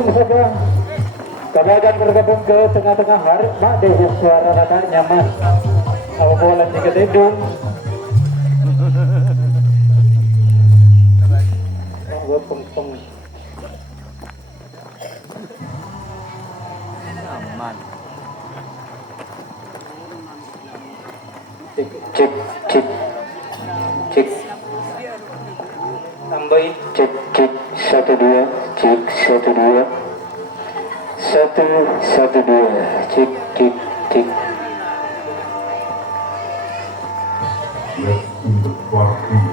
langsung saja kami akan bergabung ke tengah-tengah hari mak deh suara rata nyaman kalau bola di kededung gue peng aman. cek cek cek cek tambahin cek cek 1 2 cek 1 2 1 1 2 cek cek cek.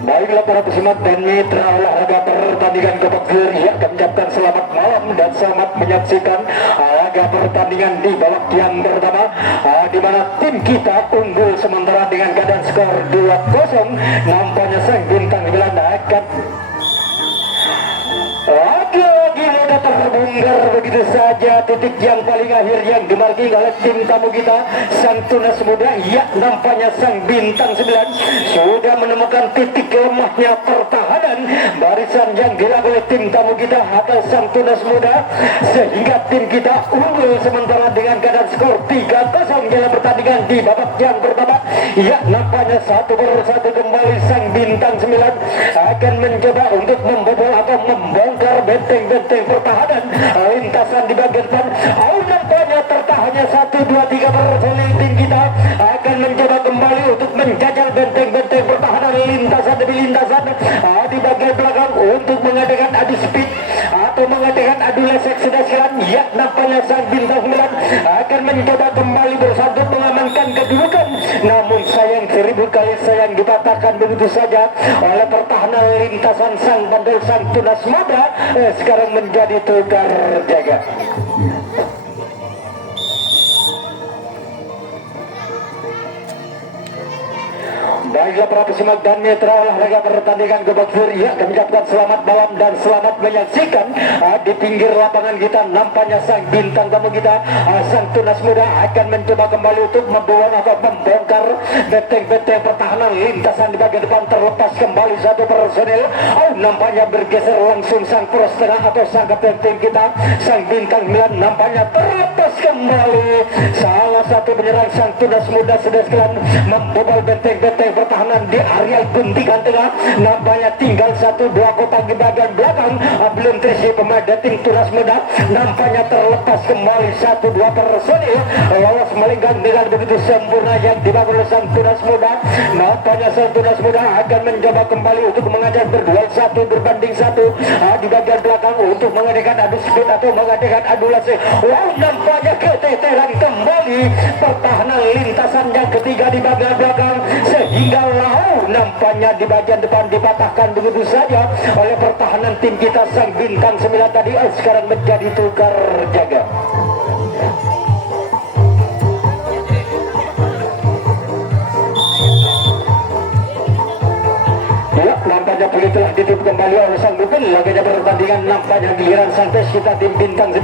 Baiklah para pesimak dan mitra olahraga pertandingan Gobak Geria kami ucapkan selamat malam dan selamat menyaksikan laga pertandingan di babak yang pertama di mana tim kita unggul sementara dengan keadaan skor 2-0. Nampaknya sang bintang Belanda akan lagi-lagi mudah terbongkar begitu saja. Titik yang paling akhir yang dimarking oleh tim tamu kita sang Tunas Muda. Ya, nampaknya sang bintang 9 sudah menemukan titik lemahnya pertahanan barisan yang dilakukan oleh tim tamu kita atau sang Tunas Muda, sehingga tim kita unggul sementara dengan keadaan skor 3-0 dalam pertandingan di babak yang pertama. Ya, nampaknya 1-1 kembali sang bintang 9 akan mencoba untuk membobol atau membongkar benteng-benteng pertahanan lintasan di bagian depan. Nampaknya tertahannya 1, 2, 3 personil tim kita akan mencoba kembali untuk menjajal benteng-benteng pertahanan lintasan demi lintasan di bagian belakang untuk mengadakan adu speed atau mengadakan adu lesek sedasiran. Ya, nampaknya sang bintang 9 akan mencoba kembali bersatu mengamankan kedudukan, namun sayang 1000 kali sayang dipatahkan begitu saja oleh pertahanan lintasan sang bandel sang Tunas Muda. Sekarang menjadi tukar jaga. Baiklah para pesimak dan mitra olahraga pertandingan Gobak Geria, kami ucapkan selamat malam dan selamat menyaksikan di pinggir lapangan kita nampaknya sang bintang tamu kita sang Tunas Muda akan mencoba kembali untuk membawa atau membongkar benteng-benteng pertahanan lintasan di bagian depan. Terlepas kembali satu personil, nampaknya bergeser langsung sang poros tengah atau sang kapten tim kita sang bintang 9 nampaknya terlepas kembali salah satu penyerang sang Tunas Muda sudah sekalian membobol benteng-benteng pertahanan di area guntingan tengah. Nampaknya tinggal 1-2 kotak di bagian belakang, belum terisi pemain tim Tunas Muda. Nampaknya terlepas kembali 1-2 personil lolos melenggang dengan begitu sempurna yang dibangun oleh sang Tunas Muda. Nampaknya sang Tunas Muda akan mencoba kembali untuk mengadakan berduel 1 berbanding 1 di bagian belakang untuk mengadakan adu speed atau mengadakan adu lase. Nampaknya keteteran kembali pertahanan lintasan yang ketiga di bagian belakang, sehingga nampaknya di bagian depan dipatahkan begitu saja oleh pertahanan tim kita sang bintang 9 tadi. Sekarang menjadi tukar jaga. Nampaknya boleh telah ditutup kembali oleh sang Bukun. Laganya pertandingan nampaknya giliran sang kita tim bintang 9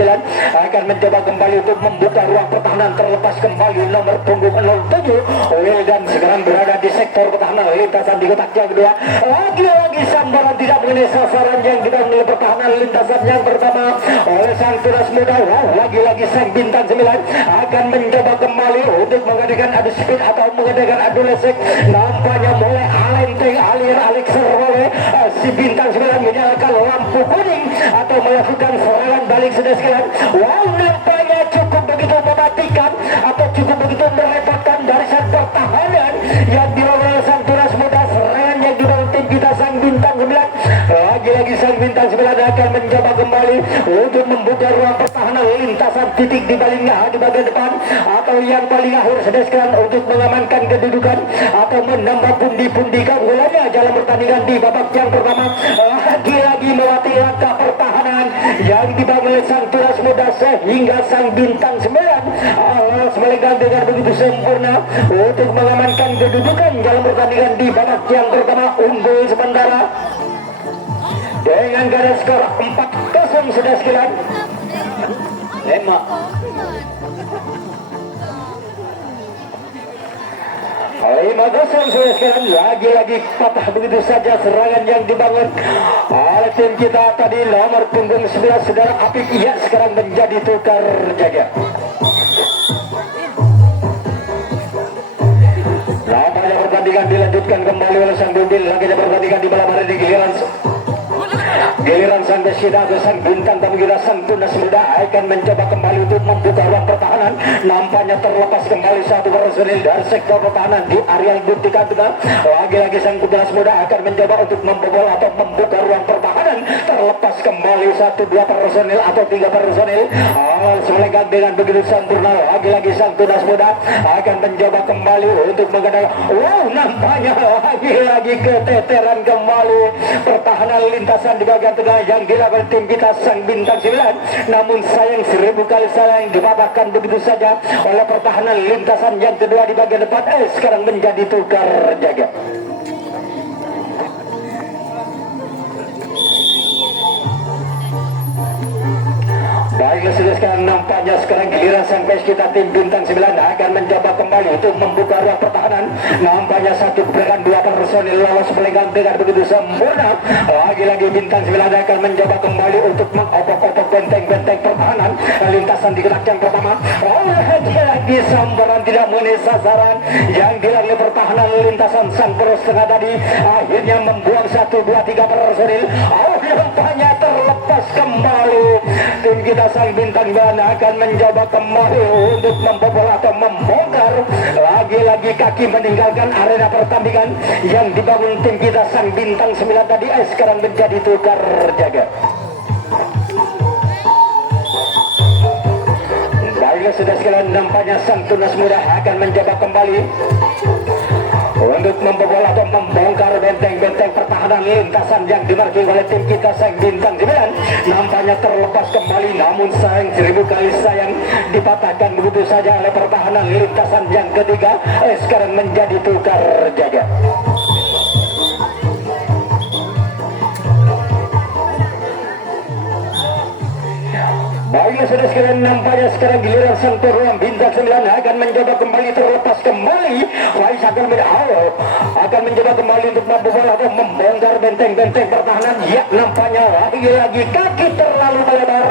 akan mencoba kembali untuk membuka ruang pertahanan. Terlepas kembali nomor punggung 07 Wildan sekarang berada di sektor pertahanan lintasan di kotak yang kedua. Lagi-lagi sambaran tidak mengenai sasaran yang dibangun oleh pertahanan lintasan yang pertama oleh sang Tunas Muda. Lagi-lagi sang bintang 9 akan mencoba kembali untuk mengadakan adu speed atau mengadakan adu lesek. Nampaknya mulai alenteng alir alik oleh si bintang 9 menyalakan lampu kuning atau melakukan serangan balik sudah sekalian. Nampaknya cukup begitu mematikan atau cukup begitu merepotkan barisan pertahanan yang dilakukan oleh sang Tunas Muda. Serangan yang dibangun tim kita sang bintang 9. Lagi-lagi sang bintang 9 akan mencoba kembali untuk membuka ruang pertahanan lintasan titik di baliknya di bagian depan atau yang paling akhir sudah sekalian untuk mengamankan kedudukan atau menambah pundi-pundi keunggulannya dalam pertandingan di babak yang pertama. Lagi-lagi melatih langkah pertahanan yang dibangun oleh sang Tunas Muda, sehingga sang bintang 9 lolos melenggang dengan begitu sempurna untuk mengamankan kedudukan dalam pertandingan di babak yang pertama. Unggul sementara dengan garis skor 4-0 sudah sekalian. 5-0 sudah sekarang lagi-lagi patah begitu saja serangan yang dibangun oleh tim kita tadi nomor punggung 11 saudara Apik ya sekarang menjadi tukar jaga. Nampaknya pertandingan dilanjutkan kembali oleh sang Dudil. Lagi pertandingan di malam hari di giliran sang Desida atau sang Bintang tamu kita sang Tunas Muda akan mencoba kembali untuk membuka ruang pertahanan. Nampaknya terlepas kembali satu personil dari sektor pertahanan di area Guntika juga. Lagi-lagi sang Tunas Muda akan mencoba untuk membobol atau membuka ruang pertahanan. Terlepas kembali 1-2 personil atau 3 personil. Selegang dengan begitu sempurna. Lagi-lagi sang Tunas Muda akan mencoba kembali untuk mengadakan. Nampaknya lagi-lagi keteteran kembali pertahanan lintasan di bagian tengah yang dilakukan tim kita sang Bintang 9. Namun sayang 1000 kali sayang dipatahkan begitu saja oleh pertahanan lintasan yang kedua di bagian depan. Sekarang menjadi tukar jaga. Baiklah sudah sekarang nampaknya sekarang giliran sang pes kita tim Bintang 9 akan mencoba kembali untuk membuka ruang pertahanan. Nampaknya satu gerakan 2 personil lolos melenggang dengan begitu sempurna. Lagi-lagi Bintang 9 akan mencoba kembali untuk mengobok-obok benteng-benteng pertahanan lintasan di gerak yang pertama. Lagi sambaran tidak mengenai sasaran yang dilalui pertahanan lintasan sang poros tengah tadi akhirnya membuang 1, 2, 3 personil. Nampaknya terlepas kembali tim kita sang Bintang 9 akan mencoba kembali untuk membobol atau membongkar. Lagi-lagi kaki meninggalkan arena pertandingan yang dibangun tim kita sang Bintang 9 tadi. Sekarang menjadi tukar jaga. Baiklah sudah sekalian nampaknya sang Tunas Muda akan mencoba kembali untuk membobol atau membongkar benteng-benteng pertahanan lintasan yang dimarking oleh tim kita sang Bintang 9. Nampaknya terlepas kembali namun sayang 1000 kali sayang dipatahkan begitu saja oleh pertahanan lintasan yang ketiga. Sekarang menjadi tukar jaga. Baiklah sudah sekalian nampaknya sekarang giliran sang ruang Bintang 9 akan mencoba kembali terlepas kembali. Faisal akan mencoba kembali untuk membobol atau membongkar benteng-benteng pertahanan. Ya nampaknya lagi-lagi kaki terlalu melebar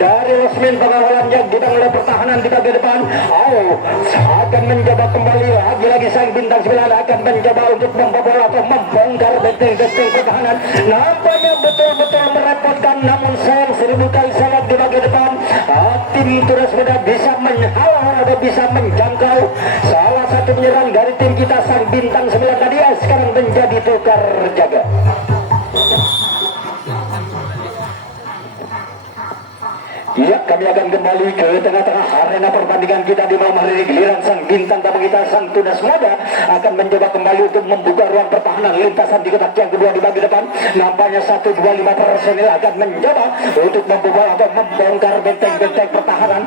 dari Rosmin pengawalan yang dibangun oleh pertahanan di bagian depan. Akan mencoba kembali lagi-lagi sang Bintang 9 akan mencoba untuk membobol atau membongkar benteng-benteng pertahanan. Nampaknya betul-betul merepotkan namun sayang 1000 kali sayang di bagian depan. Tim Tunas Muda bisa menghalau atau bisa menjangkau salah satu penyerang dari tim kita sang Bintang 9 tadi. Sekarang menjadi tukar jaga. Ya, kami akan kembali ke tengah-tengah arena pertandingan kita di malam hari ini. Giliran sang Bintang tamu kita sang Tunas Muda akan mencoba kembali untuk membuka ruang pertahanan lintasan di kotak yang kedua di bagian depan. Nampaknya 1, 2, 5 personil akan mencoba untuk membobol atau membongkar benteng-benteng pertahanan.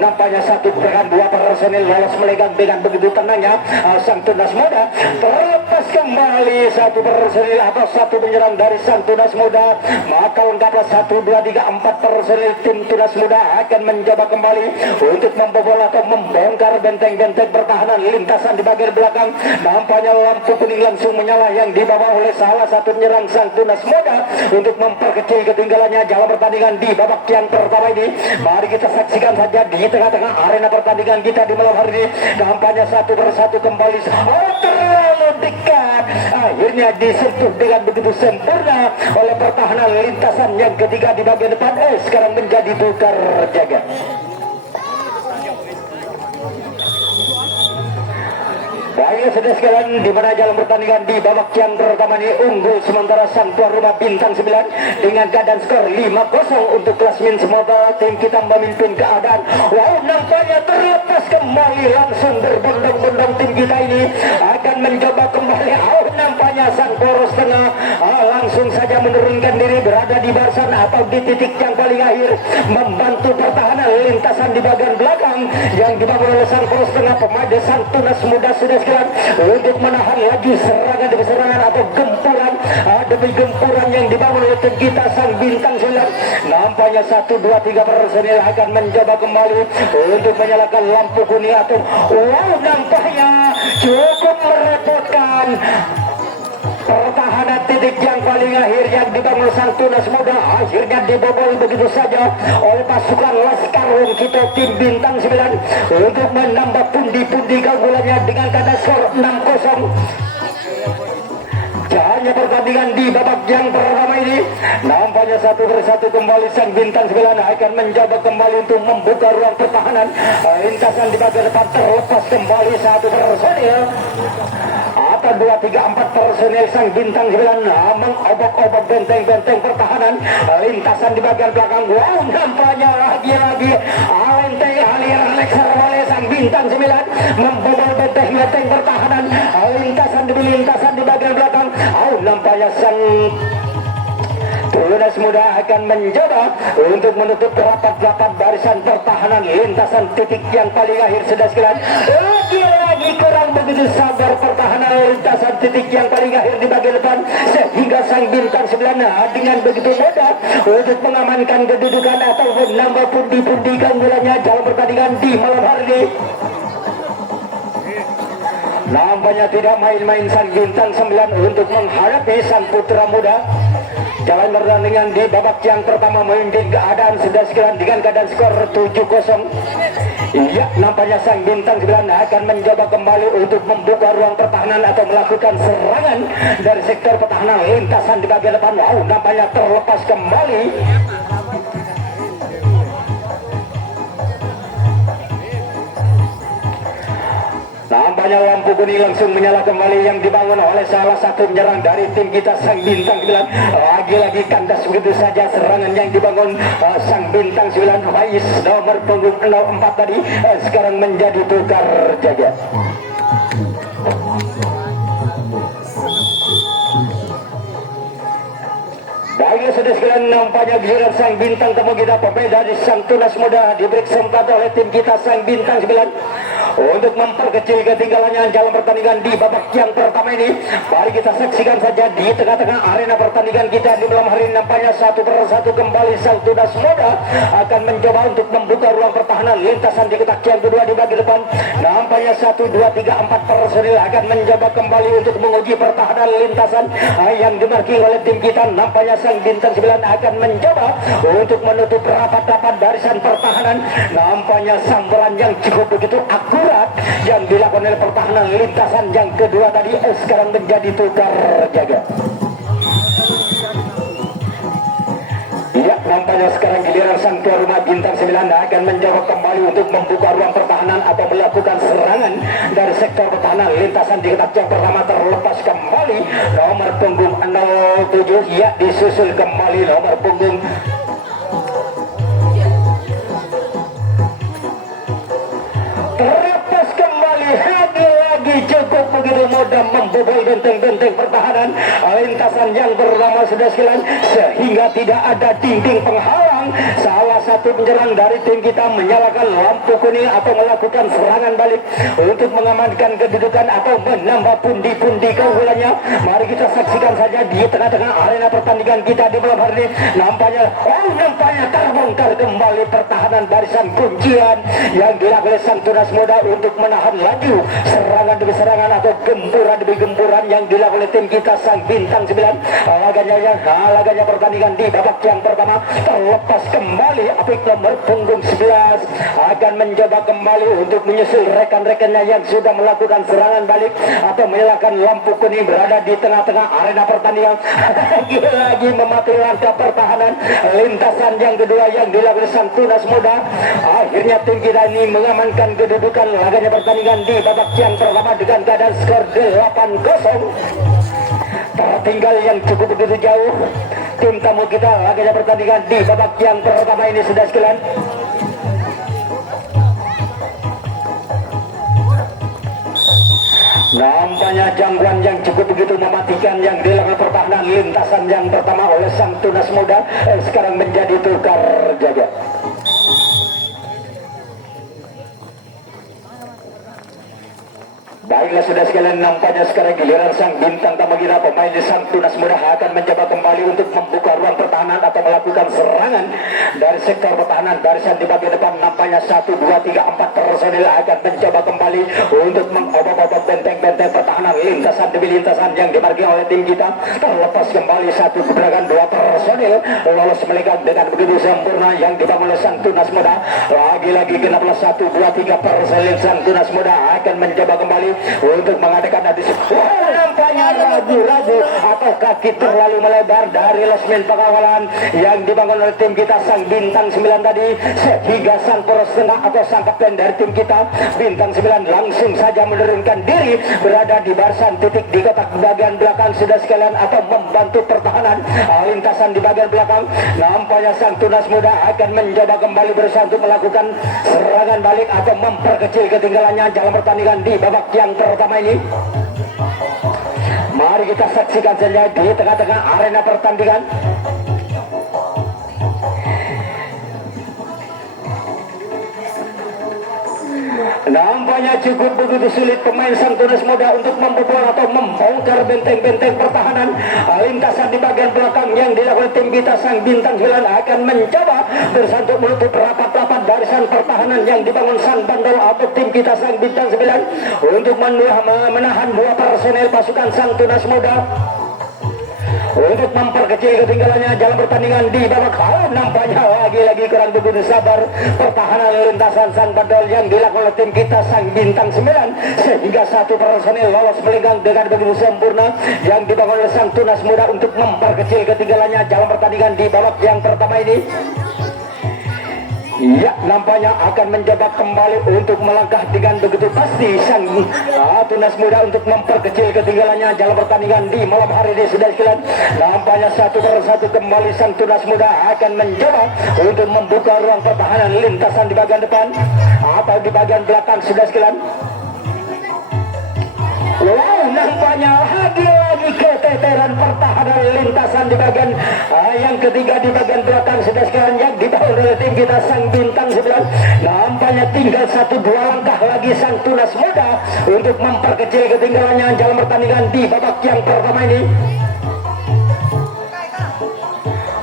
Nampaknya 1 gerakan 2 personil lolos melegang dengan begitu tenangnya sang Tunas Muda. Terlepas kembali 1 personil atau 1 penyerang dari sang Tunas Muda. Maka lengkaplah 1, 2, 3, 4 personil tim Tunas Muda akan mencoba kembali untuk membobol atau membongkar benteng-benteng pertahanan lintasan di bagian belakang. Nampaknya lampu kuning langsung menyala yang dibawa oleh salah satu penyerang sang Tunas Muda untuk memperkecil ketinggalannya dalam pertandingan di babak yang pertama ini. Mari kita saksikan saja di tengah-tengah arena pertandingan kita di malam hari ini. Nampaknya 1 persatu kembali terlalu dekat, akhirnya disentuh dengan begitu sempurna oleh pertahanan lintasan yang ketiga di bagian depan. Sekarang menjadi tukar jaga. Baiklah sudah sekalian, di mana jalan pertandingan di babak yang pertama ini unggul sementara sang tuan rumah Bintang 9 dengan keadaan skor 5-0 untuk klasmen. Semoga tim kita memimpin keadaan. Nampaknya terlepas kembali langsung berbondong-bondong tim kita ini akan mencoba kembali. Nampaknya sang poros tengah langsung saja menurunkan diri berada di barisan atau di titik yang paling akhir membantu pertahanan lintasan di bagian belakang yang dibangun oleh sang poros tengah pemain sang Tunas Muda sudah untuk menahan laju serangan demi serangan atau gempuran demi gempuran yang dibangun oleh tim kita sang Bintang 9. Nampaknya nampaknya 1, 2, 3 personil akan mencoba kembali untuk menyalakan lampu kuning atau wow, nampaknya cukup merepotkan pertahanan titik yang paling akhir yang dibangun Sang Tunas Muda. Akhirnya dibobol begitu saja oleh pasukan Laskar Kita tim Bintang 9 untuk menambah pundi-pundi keunggulannya dengan keadaan skor 6-0. Hanya pertandingan di babak yang pertama ini nampaknya 1-1 kembali Sang Bintang 9 akan mencoba kembali untuk membuka ruang pertahanan. Lintasan di bagian depan terlepas kembali 1 personil atau 2, 3, 4 personil Sang Bintang 9 mengobok-obok benteng-benteng pertahanan. Lintasan di bagian belakang, wow, nampaknya lagi-lagi Alente aliran Lexer oleh Sang Bintang 9 membobol benteng-benteng pertahanan. Lintasan di bagian belakang, nampaknya Sang Tunas Muda akan mencoba untuk menutup rapat-rapat barisan pertahanan lintasan titik yang paling akhir. Sudah sekalian, lagi-lagi kurang begitu sabar pertahanan lintasan titik yang paling akhir di bagian depan, sehingga Sang Bintang 9 dengan begitu mudah untuk mengamankan kedudukan atau menambah pundi-pundi keunggulannya dalam pertandingan di malam hari ini. Nampaknya tidak main-main Sang Bintang 9 untuk menghadapi Sang Putra Muda. Jalan pertandingan di babak yang pertama memimpin keadaan sudah sekalian dengan keadaan skor 7-0. Iya, nampaknya Sang Bintang 9 akan mencoba kembali untuk membuka ruang pertahanan atau melakukan serangan dari sektor pertahanan lintasan di bagian depan. Wow, nampaknya terlepas kembali. Nampaknya lampu kuning langsung menyala kembali yang dibangun oleh salah satu penyerang dari tim kita Sang Bintang 9. Lagi-lagi kandas begitu saja serangan yang dibangun Sang Bintang 9. Faiz nomor punggung 04 tadi sekarang menjadi tukar jaga. Baiklah sudah sekalian, nampaknya giliran Sang Bintang temu kita pemain dari Sang Tunas Muda diberi kesempatan oleh tim kita Sang Bintang 9 untuk memperkecil ketinggalannya dalam pertandingan di babak yang pertama ini. Mari kita saksikan saja di tengah-tengah arena pertandingan kita di malam hari ini. Nampaknya 1-1 kembali Sang Tunas Muda akan mencoba untuk membuka ruang pertahanan lintasan di kotak yang kedua di bagian depan. Nampaknya 1, 2, 3, 4 personil akan mencoba kembali untuk menguji pertahanan lintasan yang dimarking oleh tim kita. Nampaknya Sang Bintang 9 akan mencoba untuk menutup rapat-rapat barisan pertahanan. Nampaknya sambaran yang cukup begitu akurat yang dilakukan oleh pertahanan lintasan yang kedua tadi sekarang menjadi tukar jaga. Ya, nampaknya sekarang giliran Sang tuan rumah Bintang 9 akan mencoba kembali untuk membuka ruang pertahanan atau melakukan serangan dari sektor pertahanan lintasan di kotak yang pertama. Terlepas kembali nomor punggung 07, ya, disusul kembali nomor punggung terlepas kembali. Lagi-lagi cukup begitu mudah membobol benteng-benteng pertahanan lintasan yang bernama sudah sekalian, sehingga tidak ada dinding penghalang. Salah satu penyerang dari tim kita menyalakan lampu kuning atau melakukan serangan balik untuk mengamankan kedudukan atau menambah pundi-pundi keunggulannya. Mari kita saksikan saja di tengah-tengah arena pertandingan kita di malam hari ini. Nampaknya terbongkar kembali pertahanan barisan kuncian yang dilakukan oleh Sang Tunas Muda untuk menahan laju serangan demi serangan atau gempuran demi gempuran yang dilakukan oleh tim kita Sang Bintang 9. Laganya pertandingan di babak yang pertama. Terlepas kembali Apik nomor punggung 11 akan mencoba kembali untuk menyusul rekan-rekannya yang sudah melakukan serangan balik atau menyalakan lampu kuning berada di tengah-tengah arena pertandingan. Lagi mematuhi langkah pertahanan lintasan yang kedua yang dilakukan Sang Tunas Muda. Akhirnya tim kita ini mengamankan kedudukan laganya pertandingan di babak yang pertama dengan keadaan skor 8-0. Tertinggal yang cukup begitu jauh tim tamu kita laganya pertandingan di babak yang pertama ini sudah sekalian. Nampaknya jangkauan yang cukup begitu mematikan yang dilakukan pertahanan lintasan yang pertama oleh Sang Tunas Muda sekarang menjadi tukar jaga. Baiklah sudah sekalian, nampaknya sekarang giliran sang bintang Tamagina, pemain di sang Tunas Muda akan mencoba kembali untuk membuka ruang pertahanan atau melakukan serangan dari sektor pertahanan. Barisan di bagian depan nampaknya 1, 2, 3, 4 personil akan mencoba kembali untuk mengobok-obok benteng-benteng pertahanan lintasan demi lintasan yang dimarki oleh tim kita. Terlepas kembali 1 gebrakan 2 personil lolos melenggang dengan begitu sempurna yang dibangun oleh sang Tunas Muda. Lagi-lagi genaplah 1, 2, 3 personil sang Tunas Muda akan mencoba kembali untuk mengadakan adisi. Nampaknya ragu-ragu atau kaki terlalu melebar dari losmen pengawalan yang dibangun oleh tim kita sang bintang 9 tadi, sehingga sang poros tengah atau sang kapten dari tim kita bintang 9 langsung saja menurunkan diri berada di barisan titik di kotak bagian belakang sudah sekalian atau membantu pertahanan lintasan di bagian belakang. Nampaknya sang Tunas Muda akan mencoba kembali berusaha untuk melakukan serangan balik atau memperkecil ketinggalannya dalam pertandingan di babak yang pertama ini. Mari kita saksikan saja di tengah-tengah arena pertandingan. Nampaknya cukup begitu sulit pemain sang Tunas Muda untuk membobol atau membongkar benteng-benteng pertahanan lintasan di bagian belakang yang dilakukan tim kita sang bintang 9 akan mencoba berusaha untuk menutup rapat-rapat barisan pertahanan yang dibangun sang bandol atau tim kita sang bintang 9 untuk menahan 2 personel pasukan sang Tunas Muda untuk memperkecil ketinggalannya dalam pertandingan di babak awal. Nampaknya lagi-lagi kurang begitu sabar pertahanan lintasan sang bandol yang dilakukan oleh tim kita sang bintang 9 sehingga 1 personil lolos melenggang dengan begitu sempurna yang dibangun oleh sang Tunas Muda untuk memperkecil ketinggalannya dalam pertandingan di babak yang pertama ini. Ya, nampaknya akan mencoba kembali untuk melangkah dengan begitu pasti sang Tunas Muda untuk memperkecil ketinggalannya dalam pertandingan di malam hari ini sudah sekalian. Nampaknya 1 persatu kembali sang Tunas Muda akan mencoba untuk membuka ruang pertahanan lintasan di bagian depan atau di bagian belakang sudah sekalian. Wow, nampaknya lagi-lagi keteteran pertahanan lintasan di bagian yang ketiga di bagian belakang sudah sekalian yang dibangun oleh tim kita sang bintang 9. Nampaknya tinggal 1-2 langkah lagi sang Tunas Muda untuk memperkecil ketinggalannya dalam pertandingan di babak yang pertama ini.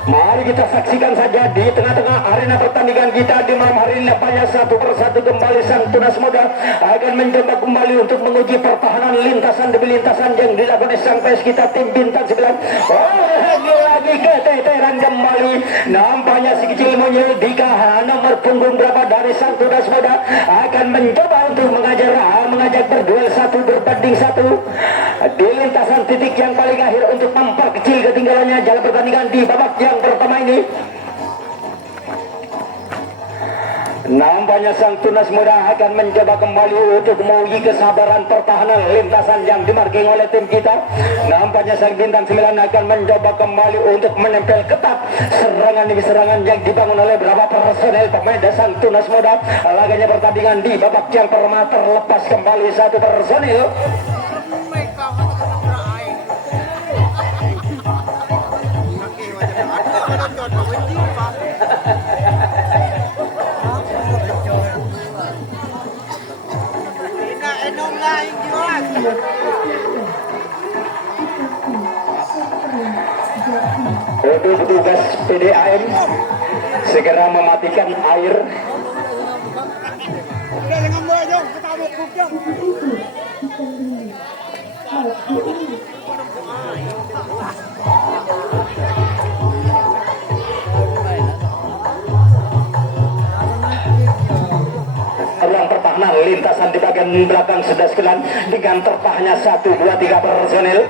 Mari kita saksikan saja di tengah-tengah arena pertandingan kita di malam hari ini. Nampaknya 1 persatu kembali sang Tunas Muda akan mencoba kembali untuk menguji pertahanan lintasan demi lintasan yang dilakukan oleh sang pes kita tim bintang 9. Lagi-lagi keteteran kembali. Nampaknya si kecil monyet Dika nomor punggung berapa dari sang Tunas Muda akan mencoba untuk mengajak berduel 1 berbanding 1 di lintasan titik yang paling akhir untuk memperkecil ketinggalannya dalam pertandingan di babak yang pertama ini. Nampaknya sang Tunas Muda akan mencoba kembali untuk menguji kesabaran pertahanan lintasan yang dimarking oleh tim kita. Nampaknya sang bintang 9 akan mencoba kembali untuk menempel ketat serangan demi serangan yang dibangun oleh beberapa personel pemain dan sang Tunas Muda. Laganya pertandingan di babak yang pertama terlepas kembali 1 personil. Untuk petugas PDAM segera mematikan air. Ruang pertahanan lintasan di bagian belakang sudah sekalian dengan terpahnya 1, 2, 3 personil.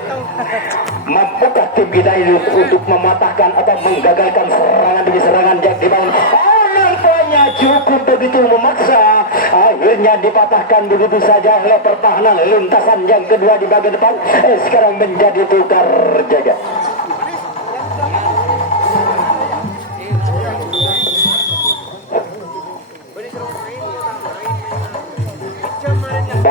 Mampukah tim kita ini untuk mematahkan atau menggagalkan serangan demi serangan yang dibangun? Nampaknya cukup begitu memaksa, akhirnya dipatahkan begitu saja oleh pertahanan lintasan yang kedua di bagian depan. Sekarang menjadi tukar jaga.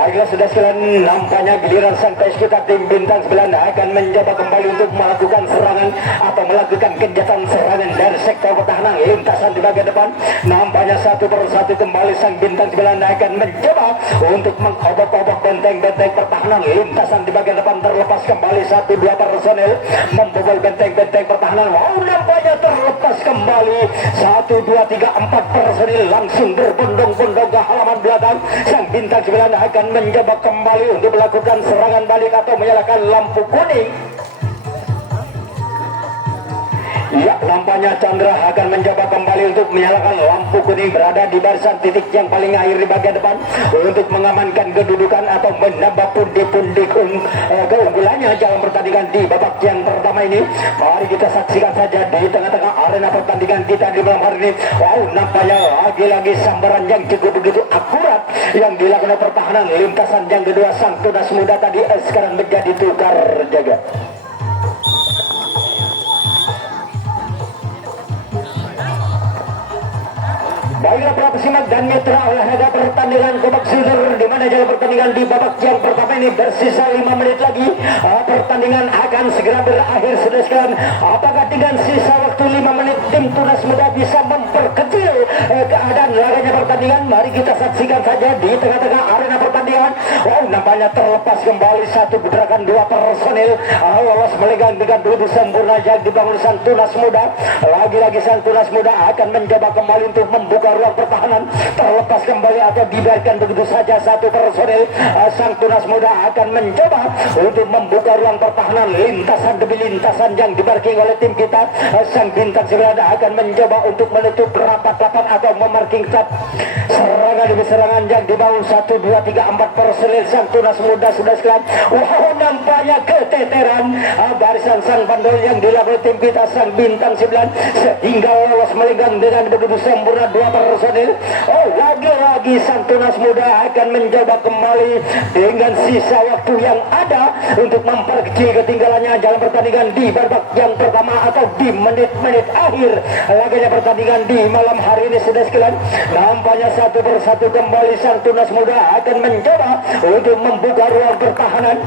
Baiklah sudah sekalian, nampaknya giliran sang kita tim bintang 9 akan mencoba kembali untuk melakukan serangan atau melakukan kegiatan serangan dari sektor pertahanan lintasan di bagian depan. Nampaknya satu persatu kembali sang bintang 9 akan mencoba untuk mengobok-obok benteng-benteng pertahanan lintasan di bagian depan. Terlepas kembali 1-2 personel membobol benteng-benteng pertahanan. Wow, nampaknya terlepas kembali 1-2-3-4 personel langsung berbondong-bondong ke halaman belakang. Sang bintang 9 akan mencoba kembali untuk melakukan serangan balik atau menyalakan lampu kuning. Ya, nampaknya Chandra akan mencoba kembali untuk menyalakan lampu kuning berada di barisan titik yang paling akhir di bagian depan untuk mengamankan kedudukan atau menambah pundi-pundi keunggulannya dalam pertandingan di babak yang pertama ini. Mari kita saksikan saja di tengah-tengah arena pertandingan kita di malam hari ini. Wow, nampaknya lagi-lagi sambaran yang cukup begitu akurat yang dilakukan pertahanan lintasan yang kedua. Sang tunas muda tadi sekarang menjadi tukar jaga. Baiklah para pesimak dan mitra olahraga pertandingan Kobak Silver, di mana jalan pertandingan di babak yang pertama ini bersisa 5 menit lagi. Pertandingan akan segera berakhir sudah sekalian. Apakah dengan sisa waktu 5 menit tim tunas muda bisa memperkecil keadaan laganya pertandingan? Mari kita saksikan saja di tengah-tengah arena pertandingan. Wow, nampaknya terlepas kembali satu gerakan 2 personil lolos melenggang dengan begitu sempurna yang dibangun sang tunas muda. Lagi-lagi sang tunas muda akan mencoba kembali untuk membuka ruang pertahanan. Terlepas kembali atau dibiarkan begitu saja satu personel. Sang tunas muda akan mencoba untuk membuka ruang pertahanan lintasan demi lintasan yang diparking oleh tim kita. Sang bintang 9 akan mencoba untuk menutup rapat-rapat atau memarking trap serangan demi serangan yang dibangun 1, 2, 3, 4 personel sang tunas muda sudah sekalian. Wow, nampaknya keteteran barisan sang bandol yang dilakukan tim kita sang bintang 9 sehingga lolos melenggang dengan begitu sempurna 2 personil. Oh, lagi-lagi sang tunas muda akan mencoba kembali dengan sisa waktu yang ada untuk memperkecil ketinggalannya dalam pertandingan di babak yang pertama atau di menit-menit akhir laganya pertandingan di malam hari ini sudah sekalian. Nampaknya satu persatu kembali sang tunas muda akan mencoba untuk membuka ruang pertahanan.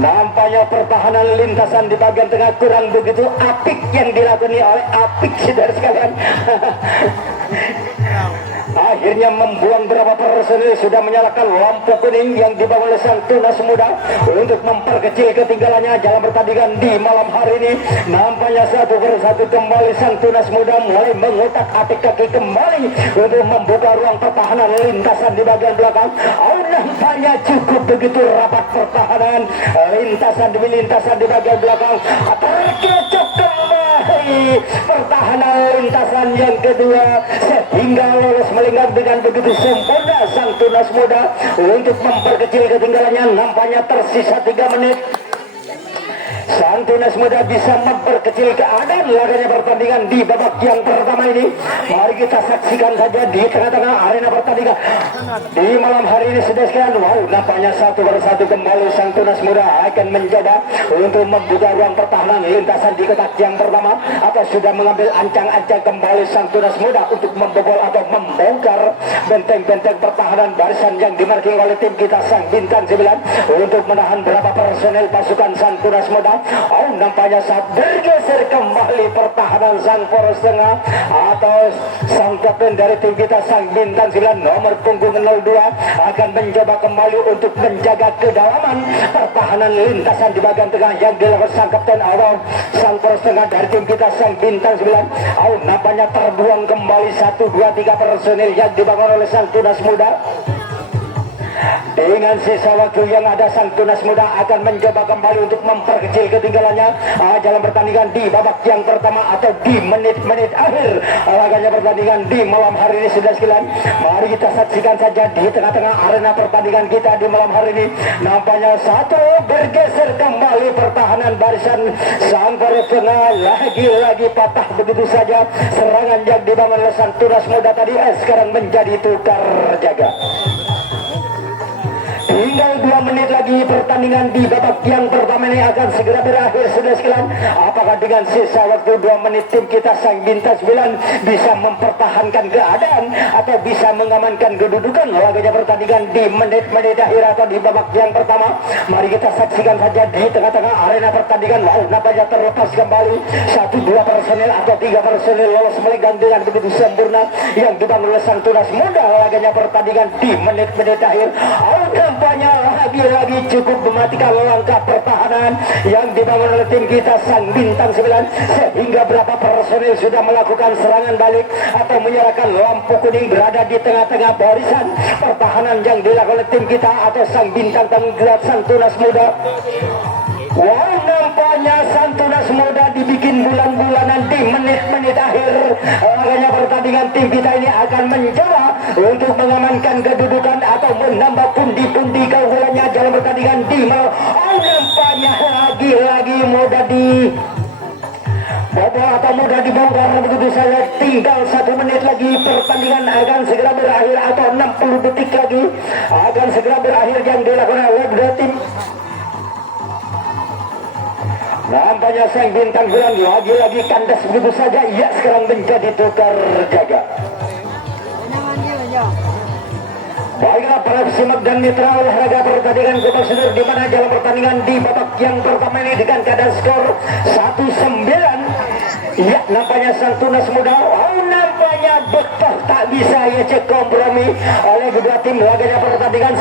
Nampaknya pertahanan lintasan di bagian tengah kurang begitu apik yang dilakukan oleh apik saudara sekalian. Akhirnya membuang berapa personil sudah menyalakan lampu kuning yang dibangun oleh sang tunas muda untuk memperkecil ketinggalannya dalam pertandingan di malam hari ini. Nampaknya satu persatu kembali sang tunas muda mulai mengutak atik kaki kembali untuk membuka ruang pertahanan lintasan di bagian belakang. Oh, nampaknya cukup begitu rapat pertahanan lintasan demi lintasan di bagian belakang. Terkecok kembali pertahanan lintasan yang kedua sehingga lolos melenggang dengan begitu sempurna sang tunas muda untuk memperkecil ketinggalannya. Nampaknya tersisa 3 menit. Sang tunas muda bisa memperkecil keadaan laganya pertandingan di babak yang pertama ini. Mari kita saksikan saja di tengah-tengah arena pertandingan di malam hari ini sudah sekalian. Wow, nampaknya satu persatu kembali sang tunas muda akan mencoba untuk membuka ruang pertahanan lintasan di kotak yang pertama atau sudah mengambil ancang-ancang kembali sang tunas muda untuk membobol atau membongkar benteng-benteng pertahanan barisan yang dimarking oleh tim kita sang bintang 9 untuk menahan berapa personel pasukan sang tunas muda. Oh, nampaknya saat bergeser kembali pertahanan sang poros tengah atau sang kapten dari tim kita sang bintang 9 nomor punggung 02 akan mencoba kembali untuk menjaga kedalaman pertahanan lintasan di bagian tengah yang dilakukan sang kapten atau sang poros tengah dari tim kita sang bintang 9. Oh, nampaknya terbuang kembali 1, 2, 3 personil yang dibangun oleh sang tunas muda. Dengan sisa waktu yang ada sang tunas muda akan mencoba kembali untuk memperkecil ketinggalannya dalam pertandingan di babak yang pertama atau di menit-menit akhir laganya pertandingan di malam hari ini sudah sekalian. Mari kita saksikan saja di tengah-tengah arena pertandingan kita di malam hari ini. Nampaknya satu bergeser kembali pertahanan barisan sang poros tengah lagi-lagi patah begitu saja. Serangan yang dibangun oleh sang tunas muda tadi sekarang menjadi tukar jaga. Tinggal 2 menit lagi pertandingan di babak yang pertama ini akan segera berakhir sudah sekalian. Apakah dengan sisa waktu 2 menit tim kita Sang Bintang 9 bisa mempertahankan keadaan atau bisa mengamankan kedudukan laganya pertandingan di menit-menit akhir atau di babak yang pertama? Mari kita saksikan saja di tengah-tengah arena pertandingan. Nampaknya terlepas kembali 1-2 personel atau 3 personel lolos melegang dengan begitu sempurna yang dibangun oleh Sang Tunas Muda laganya pertandingan di menit-menit akhir. Nampaknya lagi-lagi cukup mematikan langkah pertahanan yang dibangun oleh tim kita Sang Bintang 9, sehingga berapa personil sudah melakukan serangan balik atau menyerahkan lampu kuning berada di tengah-tengah barisan pertahanan yang dilakukan oleh tim kita atau Sang Bintang tanggung jawab Sang Tunas Muda. Wow, nampaknya Sang Tunas Muda dibikin bulan-bulanan di menit-menit akhir. Makanya pertandingan tim kita ini akan mencoba untuk mengamankan kedudukan atau menambah pundi-pundi keunggulannya dalam pertandingan di nampaknya lagi-lagi mudah di bobol atau mudah dibongkar begitu saja. Tinggal 1 menit lagi pertandingan akan segera berakhir atau 60 detik lagi akan segera berakhir yang dilakukan oleh dua tim. Nampaknya Sang Bintang Bulan lagi-lagi kandas begitu saja. Ia sekarang menjadi tukar jaga. Baiklah para simak dan mitra olahraga pertandingan Gobang Senior, di mana dalam pertandingan di babak yang pertama ini dengan keadaan skor 1-9. Ya, nampaknya Sang Tunas Muda nampaknya betul tak bisa ya cek kompromi oleh kedua tim laganya pertandingan.